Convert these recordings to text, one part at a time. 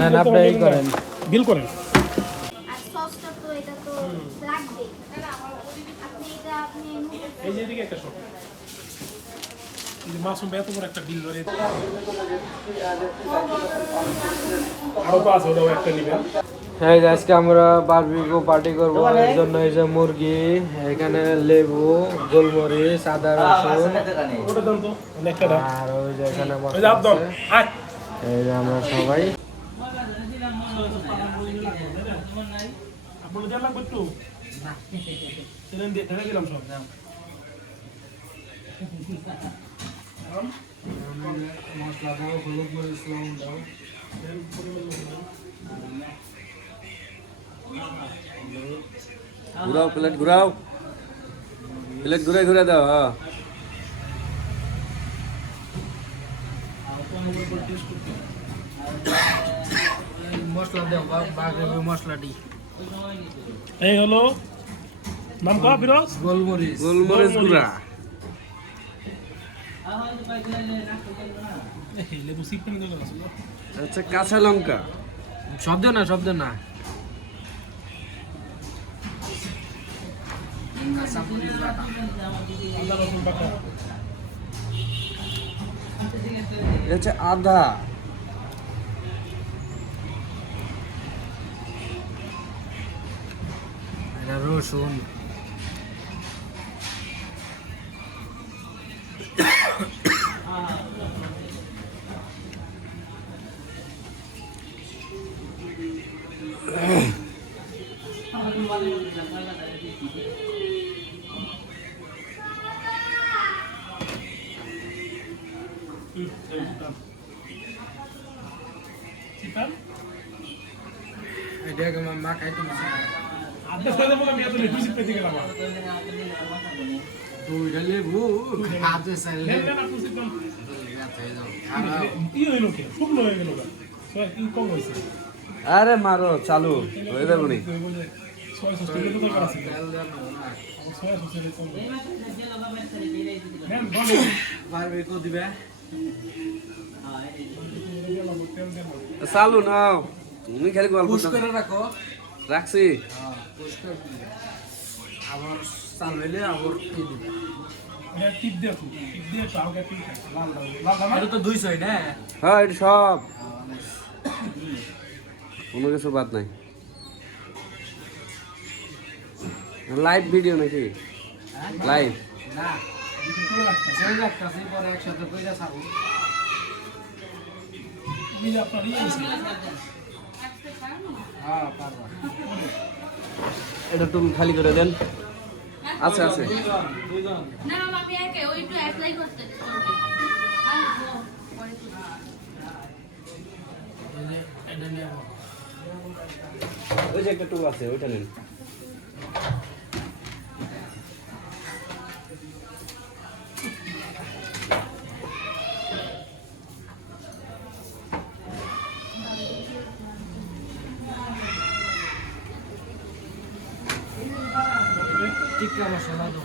না না আপনি এই করেন। বিল করেন। আর সসটা তো এটা তো লাগবে আপনি এটা আপনি এই যে এদিকে একটা যে মাসুম এত বড় একটা বিল ধরে। আরও আছে ওটাও একটা নিবেন। হ্যাঁ এই আজকে আমরা বারবিকিউ পার্টি করব। এর জন্য এই যে মুরগি এখানে লেবু গোলমরিচ আদা রসুন। আর ওই যে এখানে এই যে আমরা সবাই আপনার দেওয়া লাগবে একটু সেদিন দিয়ে ঢেলে দিলাম সব। মশলা দাও হলুদ মরিচ লবণ দাও ঘুরাও প্লেট ঘুরাও। প্লেট ঘুরে ঘুরে দাও হ্যাঁ। মশলা দাও বাগরে মশলাটি এই হলো নাম কয়া ফিরোজ? গোলমরিচ। গোলমরিচ গুঁড়া। আচ্ছা কাঁচা লঙ্কা। শব্দ না শব্দ না। আদা। রসুন বাটা আরে মারো চালু হয়ে যাব নি। চালু নাও। তুমি খালি গল্প রাখো। রাখছি। হ্যাঁ আবার চাল হইলে আবার না হ্যাঁ? এটা সব। কোনো কিছু বাদ নাই। লাইভ ভিডিও নাকি? লাইভ না। সেই রাখতেছি পরে একসাথে কইরা ছাড়বো। আমি যে আপনার আছে হ্যাঁ পারবা। এটা তুমি খালি করে দেন। আছে আছে। না আমি একে ওই একটু অ্যাপ্লাই করতে নিয়ে ওই যে একটা টুল আছে ওইটা নেন। টিক্কা মশলা দাও।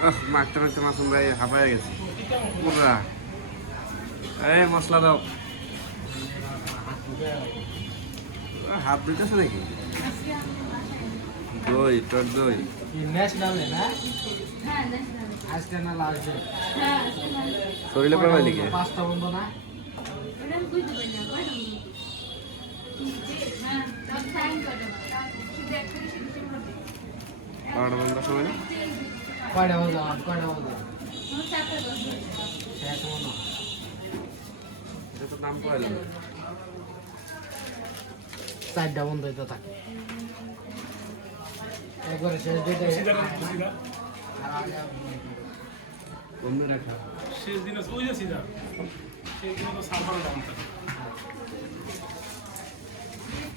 আহ, মাখতে মাখতে মাসুম ভাই হাঁপায় গেছে। পুরা এই মশলা দাও। হাত ধুইতেছে নাকি? দই টক দই। কি ন্যাশনালে না? হ্যাঁ হ্যাঁ শরীরে পাবে নাকি? পাঁচটা বন্ধ না? বারোটা সময় না কয়টা আমার কয়টা আমার চারটা বন্ধ হইতে থাকে একবারে শেষ রাখা শেষ দিন ওই যে সিধা শেষ দিনে তো সালফার দাম থাকে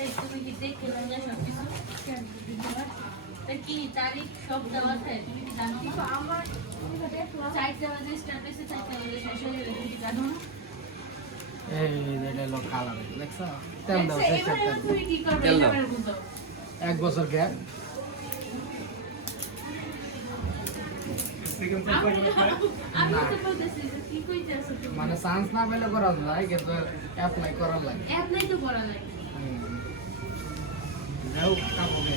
এই তুমি কি দেখে না সব কিছু কি সব দেওয়া আছে তুমি কি জানো না আমার চারটে বাজে স্টার্ট হয়েছে চারটে বাজে শেষ হয়ে যাবে তুমি কি জানো না এই এটা হলো কালার দেখছ তেল দাও দেখছ, শেষ এবারে তুমি কি করবে তেল দাও। এবারে বুঝো এক বছর গ্যাপ মানে চান্স না পেলে করা যায় কিন্তু অ্যাপ্লাই করা লাগে। অ্যাপ্লাই তো করা লাগে। যাও কাম হবে।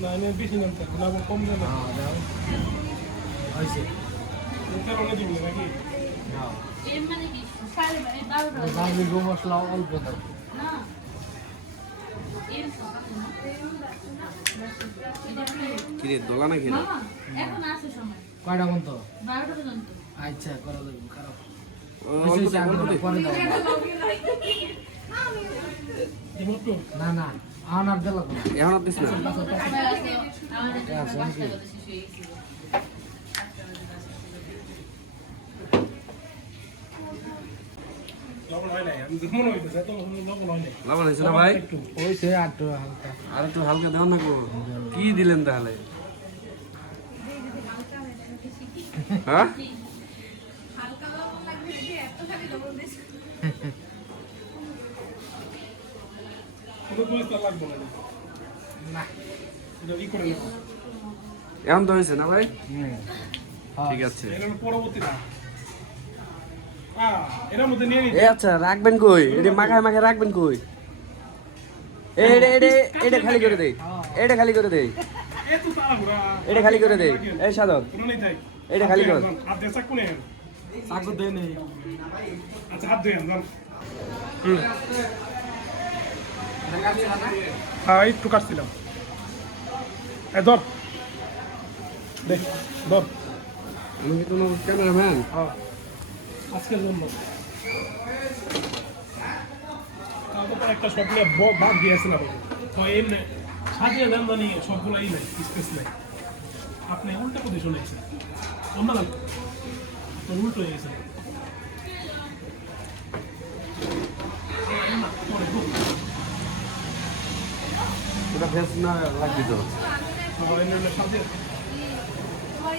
না আমি বেশি নামতে কম যাবে হ্যাঁ হয়েছে। বাবি গো মশলা অল্প দাও না না? কিরে দোলা নাকি রে? এখন আছে সময়। কয়টা মন তো পর্যন্ত। আচ্ছা করা যাবে খারাপ। না না আনার এখন দিস না সময় আছে আমাদের আচ্ছা, পাঁচটা নাকি? বাজে শেষ হয়ে গেছিল লবণ হয়েছে না ভাই? আর একটু হালকা। আর একটু হালকা দেওয়া না গো। কি দিলেন তাহলে? হ্যাঁ? এখন তো হয়েছে না ভাই? ঠিক আছে। পরবর্তী এ আচ্ছা রাখবেন কই? এটা মাখায় মাখায় রাখবেন কই? এটা এটা এটা খালি করে দেই এটা খালি করে তাড়াহুড়া। এটা খালি করে দেই এই সাধক। কোনো নেই তাই। এটা খালি কর। আচ্ছা আনলাম হ্যাঁ একটু কাটছিলাম। ধর। দেখ ধর। আমি ক্যামেরাম্যান। হ্যাঁ। আজকের জন্য তারপর একটা স্বপ্নে ভাগ দিয়েছিলাম তো এমনি সাজিয়ে দেন মানে সবগুলো এই নাই স্পেস নাই। আপনি উল্টো পজিশনে এসেছেন অন্য না আপনার উল্টো হয়ে গেছে। এটা ফেস না লাগবি তো? সাথে ভাই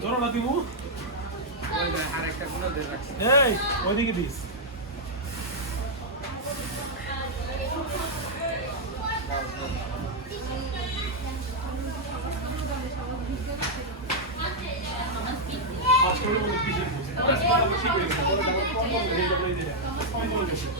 ধরো না দিবু কোনো রাখছি এই ওইদিকে দিস Vamos a ver.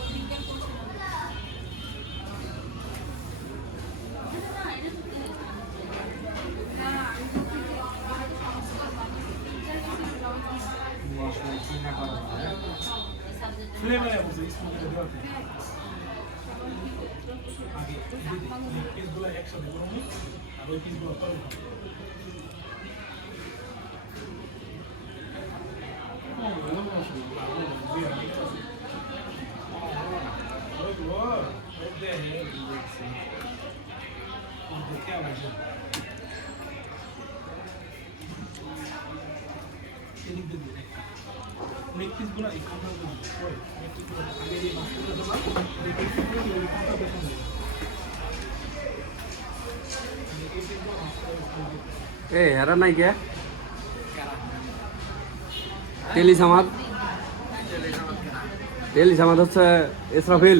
এ হেরা নাই কে? সামাদ হচ্ছে ইসরাফিল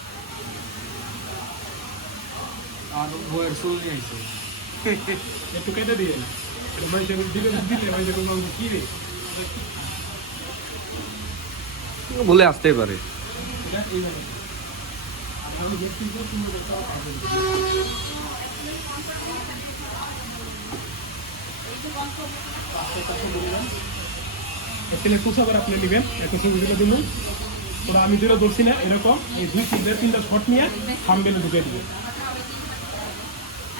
আর বইয়ের চুল নিয়ে আইছে। একটু কেটে দিয়ে। ভাই দেখুন দিলে দিলে ভাই দেখুন কি রে? বলে আসতেই পারে। আপনি নেবেন একটা ছবিগুলো দিন ওরা আমি যেটা ধরছি না এরকম। এই দুই তিনটা তিনটা শট নিয়ে থামবেলে ঢুকে দিবে সাইডে সাইডে ভালো হবে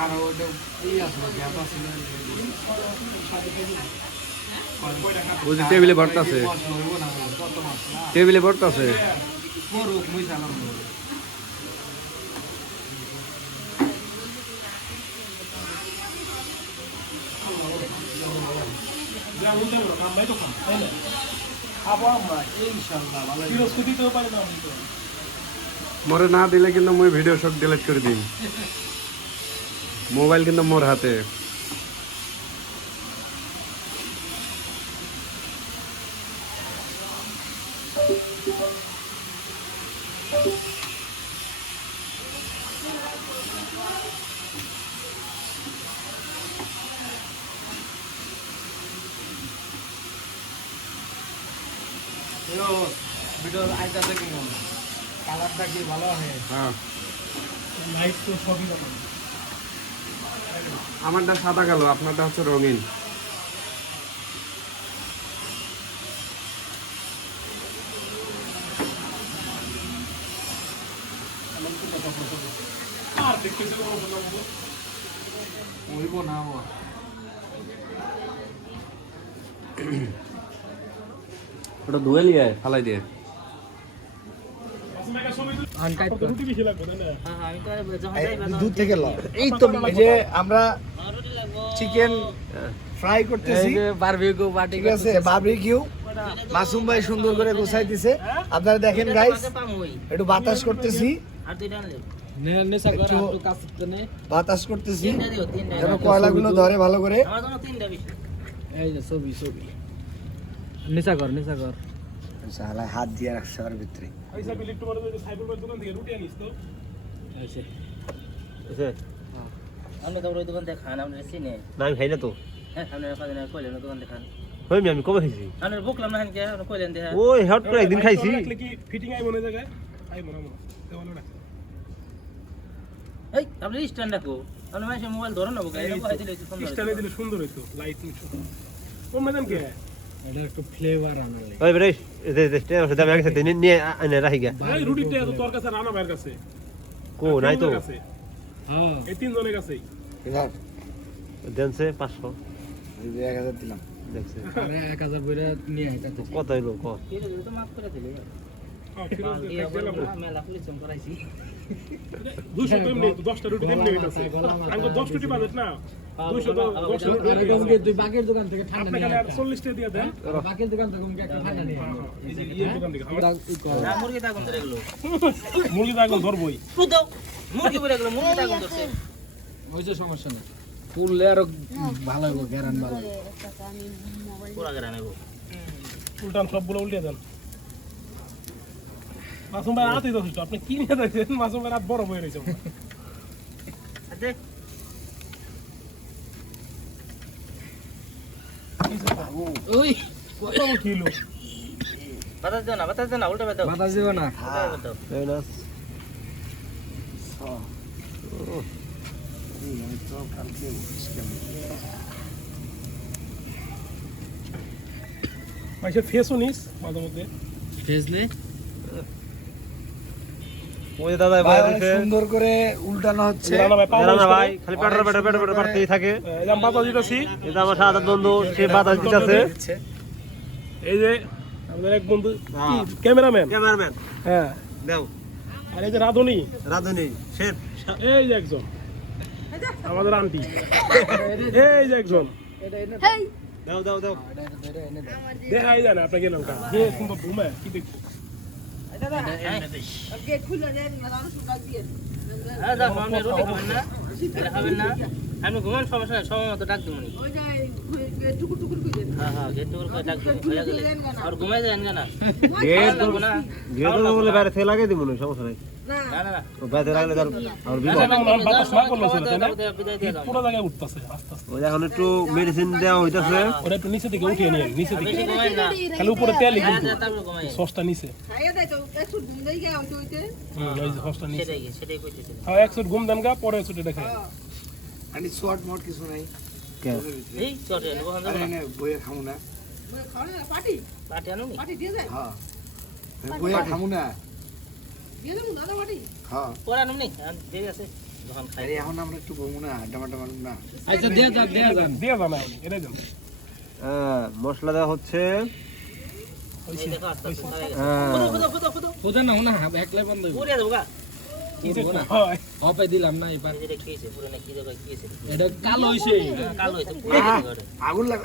আর ওটা এই আসলে টেবিলে ভরতাছে টেবিলে ভরতাছে যা বলতে কাম ভাই তো খাম তাই না? খাব আমরা ভালো পারে না মরে না দিলে কিন্তু মুই ভিডিও সব ডিলিট করে দিন মোবাইল কিন্তু মোর হাতে। ভিডিও আইতাছে কেমন কালারটা কি ভালো হয়? হ্যাঁ। লাইট তো সবই ভালো। আমারটা সাদা কালো আপনারটা হচ্ছে রঙিন। আর বলব হইব না ওটা ধুয়ে আয়, ফালাই দিয়ে আসলে একটা সময় তো আনকাইট কত রুটি বেশি লাগবে তাই না দূর থেকে এই তো এই যে আমরা চিকেন ফ্রাই করতেছি। এই বারবিকিউ ঠিক আছে বারবিকিউ মাসুম ভাই সুন্দর করে গোছাই দিছে। আপনারা দেখেন গাইস একটু বাতাস করতেছি। বাতাস করতেছি। যেন কয়লাগুলো ধরে ভালো করে। এই যে ছবি ছবি। নিচা কর নিচা কর শালা হাত দিয়ে রাখছে ওর ভিতরে। পয়সা বিল একটু বড় সাইকেল এর দোকান থেকে রুটি আনিস তো। এসে। আপনি তো ওই দোকান থেকে খান আপনার চিনে। না আমি খাই না তো। হ্যাঁ আপনার কদিন কইলেন দোকান থেকে খান। ওই আমি কবে খাইছি? আপনার বুকলাম না কে আপনি কইলেন দেখা ওই হট করে একদিন খাইছি। কি ফিটিং আই মনে জায়গায়? আই মনে মনে তো ভালো না এই আপনি স্ট্যান্ড রাখো আপনি মানুষের মোবাইল ধরে নেব গাড়ি বহাই দিলে সুন্দর হইতো। লাইট কোন ম্যাডাম কে? এটা একটু ফ্লেভার আনালে ওই বেরে দে দে দে ওর দাম আগে সাথে নিয়ে আনে রাখি গা এই রুটিটা তো তোর কাছে রানা ভাইয়ের কাছে। কো নাই তো। কাছে। হ্যাঁ। এই তিনজনের কাছেই। এবার দেনছে 500 এই যে এক হাজার দিলাম। দেখছে। আরে এক হাজার বইরা নিয়ে আইতাছে কত হইল তো মাফ করে দিলে। হ্যাঁ, তো তো, দশটা রুটি। আমি তো দশ রুটি বাজেট না? যে মুরগি দাগুন ধরে গেলো মুরগি তো এখন ধরবই মুরগি মুরগি ধরছে। হয়েছে সমস্যা না পুললে আরও ভালো হইব গ্যারান ভালো পুরা উল্টান সবগুলো উল্টে দেন। মাসুম ভাই রাতই আপনি কি নিয়ে যাচ্ছেন মাসুম ভাই রাত বড় হয়ে রয়েছে দেখ ওই। কত কিলো? বাতাস দাও না বাতাস দাও না উল্টা বেতাও বাতাস দিব না। উল্টা বেতাও এই না মাইসের ফেসও নিস মাঝে মধ্যে। ফেজলে ওই দাদা ভাই সুন্দর করে উল্টানো হচ্ছে। ভাই না ভাই খালি পেট্রোল পেট্রোল পেট্রোল পেট্রোল পারতেই থাকে। এলাম বাতাস দিতেছি। এটা আমার সাদা বন্ধু সে বাতাস দিতেছে। এই যে আমাদের এক বন্ধু ক্যামেরাম্যান? ক্যামেরাম্যান। হ্যাঁ। দাও। আর এই যে রাধুনি? রাধুনি শেফ এই যে একজন। আমাদের আন্টি। এই যে একজন। দাও দাও দাও। দেখাই যায় না আপনাকে লঙ্কা সুন্দর ঘুমায় কি দেখব হ্যাঁ দেখো আপনি না না ঘুমান সমস্যা নাই সময় মতো ডাক দেবো হ্যাঁ হ্যাঁ হয়ে আর ঘুমাই যায় না না না সমস্যা নাই একটু মেডিসিন দেওয়া হইতাছে। ওরা একটু নিচে থেকে উঠিয়ে নিয়ে নিচে থেকে খালি উপরে তেলই কিন্তু। যা তারপর ঘুমাই সসটা নিচে। হুম, ওই যে সসটা নিচে। হ্যাঁ এক ঘুম দেন গা পরে সুট এটা খাই আমি শর্ট মোট কিছু নাই। এই চটে নেব হান না। বইয়ে খামু না। পাটি? নি? হ্যাঁ। বইয়ে খামু না। হ্যাঁ। পরে আনো নি? আর দেরি আছে। যখন খাই। এখন আমরা একটু না না। আচ্ছা দিয়ে যান দিয়ে যান দিয়ে হ্যাঁ মশলা দেওয়া হচ্ছে। হ্যাঁ। দেবো হয় আগুন লাগ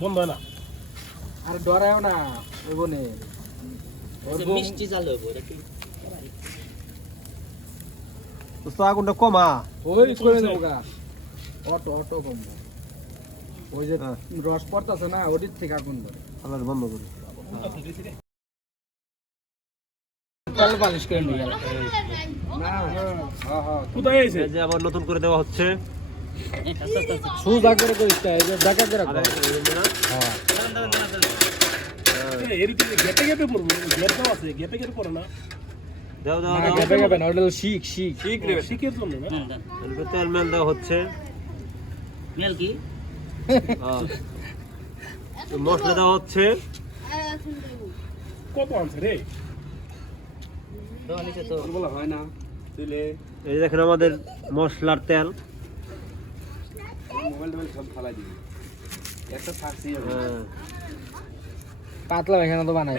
বন্ধ না। আর ডরায়ও না ওই বনে। মিষ্টি চাল হইব তো আগুনটা কমা? ওই করে দেবো গা। অটো অটো কমবো ওই যে হ্যাঁ। রস পড়তাছে না ওটির থেকে আগুন ধরে আলাদা বন্ধ করি পালিশ করে নিয়ে না হ্যাঁ হ্যাঁ কোথায় আছে? যে আবার নতুন করে দেওয়া হচ্ছে। আস্তে আস্তে সুজা করে করিস দেখা করে হ্যাঁ। দাঁড়ান। এর কি গেটে গেটে পড়ব গেট দাও আছে গেটে গেটে পড়ে না দাও দাও না দাও গেবে গেবে না ওটা শিখ শিখ শিখ রে শিখের জন্য না হুম, দাঁড়ান। এরপর তেল মেল দেওয়া হচ্ছে মেল কি হ্যাঁ। মশলা দেওয়া হচ্ছে কত আনছে রে হয় এই দেখেন আমাদের মশলার তেল মোবাইল টোবাইল সব ফালাই দিবি একটা থাকছি হ্যাঁ। পাতলা এখানে তো বানাই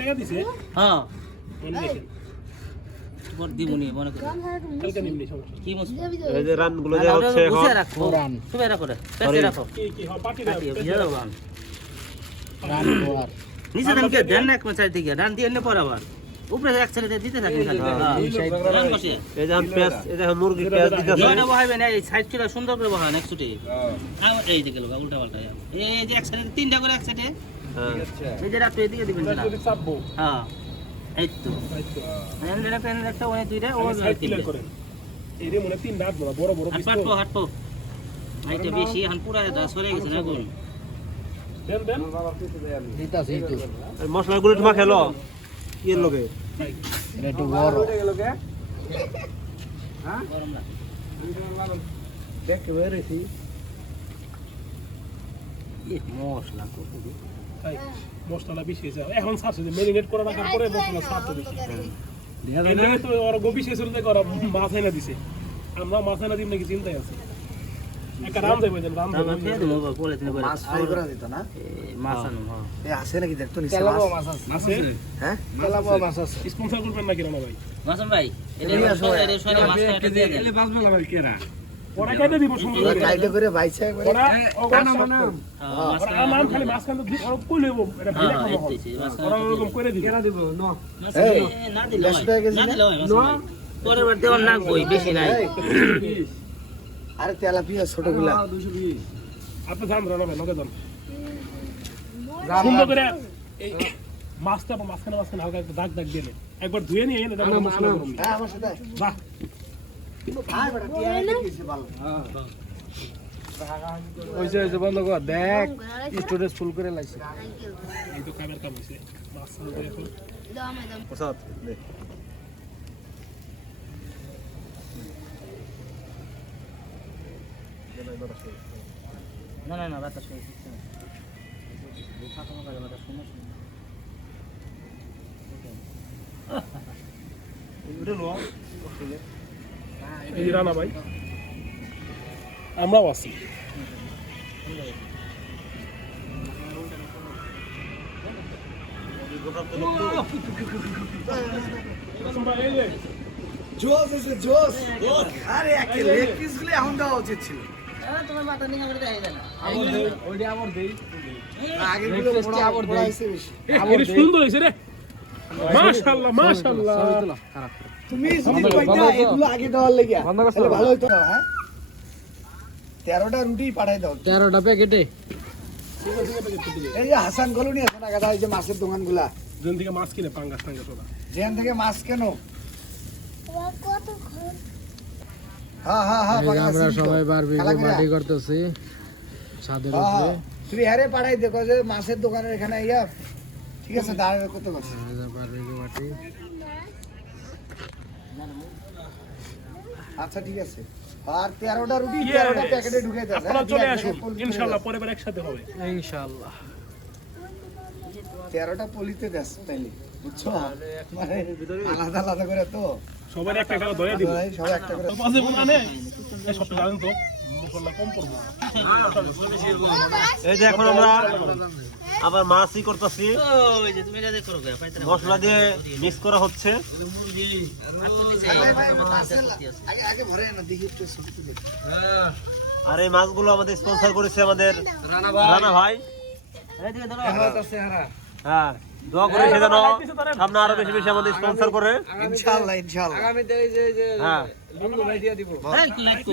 টাকা দিছে? হ্যাঁ। হ্যাঁ এক উপরে সাইডে দিতে থাকেন খালি। হ্যাঁ এই সাইড রান এই যে এখন পেঁয়াজ এই দেখেন মুরগি পেঁয়াজ দিতেছে। জয়টা বহাইবেন এই সাইড ছিল সুন্দর করে বহান এক ছুটে এই দিকে লোক উল্টা পাল্টা। এই যে এক সাইডে তিনটা করে এক সাইডে। হ্যাঁ এই যে রাখতো এদিকে দিবেন না। হ্যাঁ এই তো। এনে একটা এনে একটা ওনে দুইটা ও তিনটা। করেন। এই রে মনে তিন রাত বড় বড় বড় হাট পিস এইটা বেশি এখন পুরা দা সরে গেছে না গুণ দেন দেন। দিতাছি তো মশলাগুলো একটু মাখালো ইয়ের লগে। এটা একটু বড় গরম না বেরেছি ই মশলা কত তাই মশলা বেশি হয়েছে এখন সারছে যে মেরিনেট করে রাখার পরে মশলা সারছে বেশি। তো ওরা গোবি শেষ হলে ওরা মাছ এনে দিছে। আমরা নাকি চিন্তায় দিত না? হ্যাঁ। আছে নাকি? হ্যাঁ? মাছ আছে। স্পন্সর করবেন নাকি রানা ভাই? ভাই দিয়ে ওরা কেটে দিব সুন্দর ওরা করে একবারে। হ্যাঁ মাছ ওরা নাম খালি মাছ খান ওরা কই লইব এটা হ্যাঁ খাব। মাছ ওরা ওরকম করে দিবে। দিব ন। এই, না দিলে দেড়শো টাকা না না? দিলে মাসুম ভাই পরের বার দেওয়ার না কই? বেশি নাই। এই, আরে তেলাপিয়া ছোটগুলা। আপনি যান রানা ভাই লগে যান। সুন্দর করে এই মাছটা মাঝখানে মাঝখানে হালকা দাগ দাগ দিলে একবার ধুয়ে নিয়ে এনে দিন। হ্যাঁ আমার সাথে। বাহ। ওইসে ওইসে বন্ধ কর দেখ স্টোরেজ ফুল করে এখন না না না বাতাস হয়েছে বাতাস এই রানা ভাই। আমরাও আছি। তোমরা জোস আছে জোস। আরে একটা লেগ পিসগুলো এখন দেওয়া উচিত ছিল। তোমার মাথা নিয়ে আমাদের দেখা যায় ওইটা আমার দেই। আগে গুলো আবার দেই। পড়াইছে বেশি। এ, এটা সুন্দর হয়েছে রে। মাশাআল্লাহ মাশাআল্লাহ। তুমি এগুলো আগে দেওয়ার লেগে তাহলে ভালো হতো হ্যাঁ? তেরোটা রুটি পাঠাই দাও। তেরোটা প্যাকেটে? এই যে হাসান কলোনি আছে না গাদা এই যে মাছের দোকানগুলা। যেখান থেকে মাছ কিনে পাঙ্গাস টাঙ্গাস ওরা। যেখান থেকে মাছ কেন? বাংলা আমরা সবাই বারবিকিউ পার্টি করতেছি ছাদের উপরে। তুমি হ্যারে দেখো যে মাছের দোকানের এখানে ইয়া ঠিক আছে বারবিকিউ পার্টি আচ্ছা ঠিক আছে। আর তেরোটা রুটি তেরোটা প্যাকেটে ঢুকে দেয় আপনারা চলে আসুন। ইনশাআল্লাহ পরে পরে একসাথে হবে। ইনশাআল্লাহ তেরোটা পলিতে দেশ তাইলে বুঝছ? মানে আলাদা আলাদা করে তো। সবার একটা একটা ধরে দিব। সবাই একটা করে। পাশে আনে এই সবটা জানেন তো মশলা কম পড়ব। এই যে এখন আমরা আবার মাছই করতেছি। মশলা দিয়ে মিক্স করা হচ্ছে। আগে আগে ভরে না দেখি একটু ছবি তুলে। আর এই মাছগুলো আমাদের স্পন্সর করেছে আমাদের রানা ভাই। হ্যাঁ দোয়া করে সে যেন সামনে আরও বেশি বেশি আমাদের স্পন্সর করে। ইনশাআল্লাহ ইনশাআল্লাহ। আগামীতে এই যে যে হ্যাঁ। লুঙ্গু ভাই দিয়ে দিব। এই কি লাগতো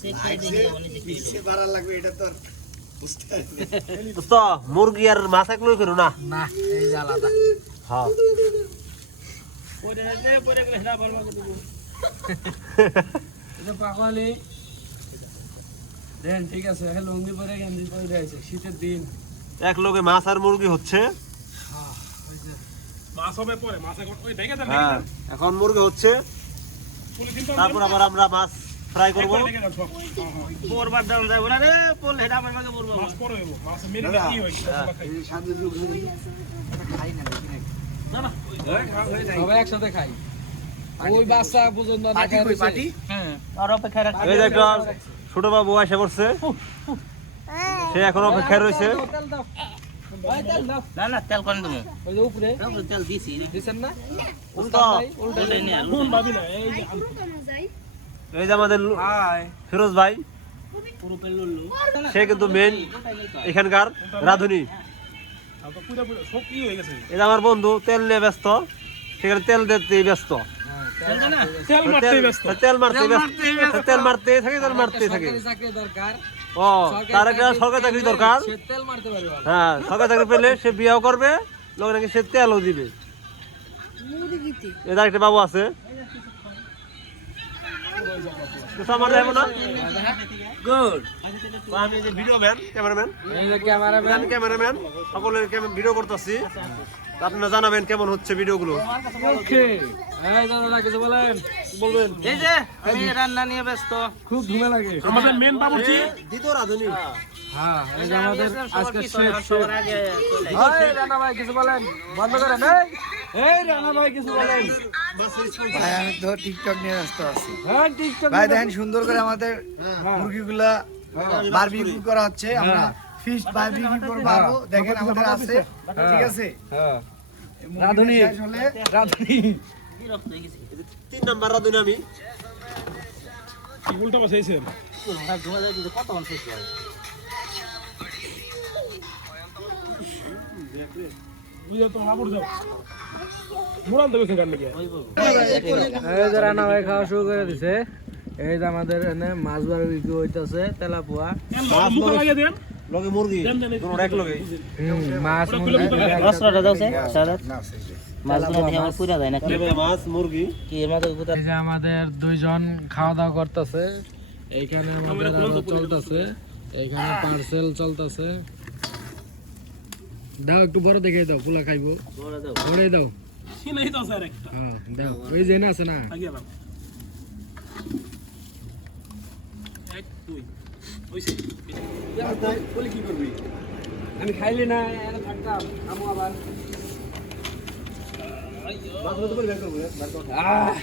সেট করে দিয়ে বলে দেখি সে লাগবে এটা তো দোস্ত মুরগি আর মাছ করো না? না এই যে আলাদা। হ্যাঁ। হ্যাঁ এক লোকে মাছ আর মুরগি হচ্ছে। দেন হ্যাঁ এখন মুরগি হচ্ছে। তারপর আবার আমরা মাছ ফ্রাই করব। দাম যাবে না রে পল হেডা আমার ভাগে পড়ব। মাছ পরে হইব মাছ মেরে কি হইছে এই সামনের লোকগুলো খাই না দেখি নাকি না না। সবাই একসাথে খাই। ওই বাচ্চা পর্যন্ত না পার্টি খায় কই রয়েছে। পার্টি? হ্যাঁ। আর অপেক্ষা রাখ এই যে ছোট বাবু এসে পড়ছে সে এখন অপেক্ষায় রয়েছে। তেল দাও। ভাই তেল দাও। না না তেল কোন তুমি ওই যে উপরে। তেল দিছি। দিছেন না? উল্টো উল্টা। ভাবি না এই এই যে আমাদের ফিরোজ ভাই সে কিন্তু মেন এখানকার রাধুনি। আর তো পুরো পুরো সব কি হয়ে গেছে এই যে আমার বন্ধু তেল নিয়ে ব্যস্ত। সেখানে তেল দিতে ব্যস্ত। তেল মারতে তেল- মারতে ব্যস্ত। তেল মারতে থাকে তেল মারতে থাকে। সরকারি চাকরি দরকার। ও তার একটা সরকারি চাকরি দরকার। সে তেল মারতে পারবে হ্যাঁ সরকারি চাকরি পেলে সে বিয়েও করবে লোক নাকি সে তেলও দিবে। এটা একটা বাবু আছে। গুড আমি যে video man cameraman cameraman cameraman সকলের ভিডিও করতেছি। আপনারা জানাবেন কেমন হচ্ছে ভিডিওগুলো ওকে এই দাদা কিছু বলেন? বলবেন? এই যে আমি রান্না নিয়ে ব্যস্ত। খুব ধুমে লাগে। আমাদের মেন বাবুর্চি দ্বিতীয় রাধুনি। হ্যাঁ এই যে আমাদের আজকে রানা ভাই কিছু বলেন? বন্ধ করেন এই। ভাই কিছু বলেন। ভাই আমি তো টিকটক নিয়ে ব্যস্ত আছি। হ্যাঁ ভাই দেখেন সুন্দর করে আমাদের মুরগিগুলা বারবিকিউ করা হচ্ছে। আমরা ফিশ বারবিকিউ করব। আরও দেখেন আমাদের আছে। ঠিক হ্যাঁ। রাধুনি। হয়ে তিন নাম্বার রাধুনি আমি। কি উল্টা বসাইছেন কত মানুষ এই যে ভাই খাওয়া শুরু করে দিছে। এই যে আমাদের এনে মাছ বার বিক্রি হইতাছে তেলাপুয়া। লগে মুরগি এক লগে। মাছ মুরগি। দাও সে আমাদের দুইজন খাওয়া দাওয়া করতেছে। এইখানে আমাদের চলতেছে। এইখানে পার্সেল চলতেছে। দাও একটু বড় দেখে দাও পোলা খাইবো। বড় দাও। বড়ই দাও। সিনাই তো স্যার একটা। হ্যাঁ দাও। ওই যে না আছে না। লাগিয়ে দাও। এক দুই। ওইসে আমি খাইলি না এনে থাকতাম। আমু আবার। আহ!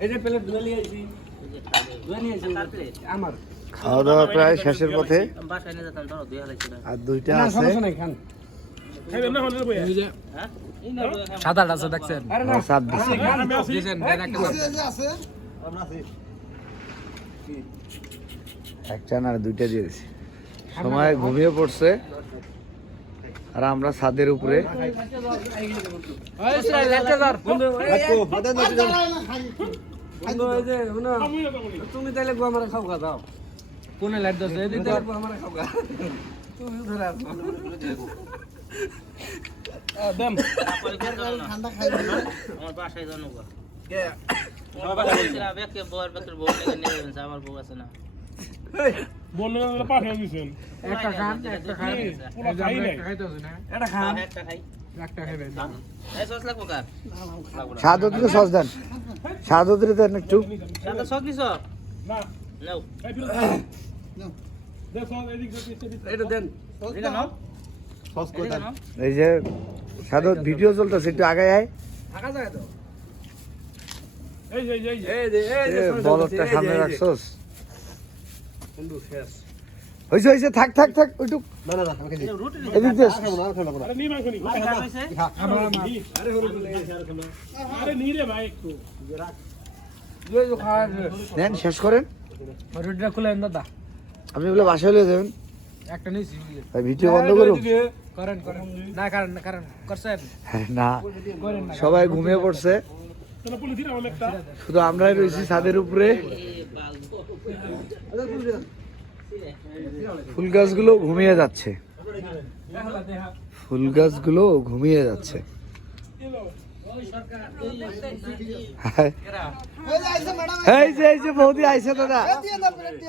এই যে প্লেট ধুয়ে নিয়ে আইছি। ধুয়ে নিয়ে আইছি। আমার। খাওয়া দাওয়া প্রায় শেষের পথে বাসায় নিয়ে যেতাম ধরো দুই হাজার ছিল আর দুইটা আছে হ্যাঁ দেখছেন সাত একটা না দুইটা দিয়ে দিছি সময় ঘুমিয়ে পড়ছে আর আমরা ছাদের উপরে তুমি তাইলে গো আমার খাও দাও কোনে লাইট দছে এদিকে আমার ধরে ঠান্ডা খাইবে বাসায় জানো গো বলছিলাম একে বউয়ের বেকের বউ লেগে নিয়ে যাবেন আমার বউ আছে না। বললেন না পাঠিয়ে দিছেন একটা খান একটা খান। পুরো খাই নাই খাইতেছ না? এটা খান। একটা খাই। একটা খাইবে এই সস লাগবো কার? দিলে সস দেন। দিলে দেন একটু। সাদা সস দিছ? না। নাও। এই ফিরে দেখো এদিক এদিক এটা দেন এটা নাও। এই যে সাদত ভিডিও চলতেছে একটু আগে আয়। থাকা যায় তো? এই যে এই যে, এই যে। এই যে এই যে এ, বলদটা সামনে রাখছস। বন্ধু শেষ। হইছে হইছে থাক থাক থাক ওইটু এটা রুটি এদিক দিয়ে আরে নি মাংস নি খাওয়া হয়েছে আরে নি রে ভাই একটু। লই তো খাওয়া নেন শেষ করেন। রুটিটা খুলে দাদা। আপনি বলে বাসায় লয়ে যাবেন। একটা নিছি ভাই ভিডিও বন্ধ করুন। করেন করেন। না কারণ কারণ করছেন। হ্যাঁ, না। সবাই ঘুমিয়ে পড়ছে। শুধু আমরাই রয়েছি ছাদের উপরে। ফুল গাছগুলো ঘুমিয়ে যাচ্ছে। ফুল গাছগুলো ঘুমিয়ে যাচ্ছে। হায়। এই যে এই যে বৌদি আইছে দাদা।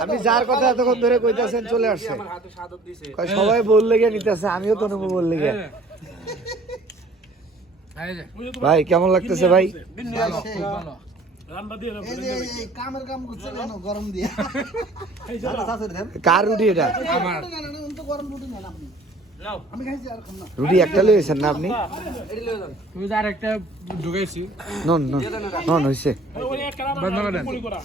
আমি যার কথা এতক্ষণ ধরে কইতাছেন চলে আসছে। হাতে সাদত দিছে কয় সবাই বললে গিয়ে নিতেছে আমিও তো নেব বললে গিয়ে ভাই কেমন লাগতেছে ভাই? কার রুটি এটা? আমার। রুটি একটা লইছেন না আপনি? তুমি তো আরেকটা ঢুকাইছি। নন নন নন হইছে। বন্ধ করে দেন। পুরি করা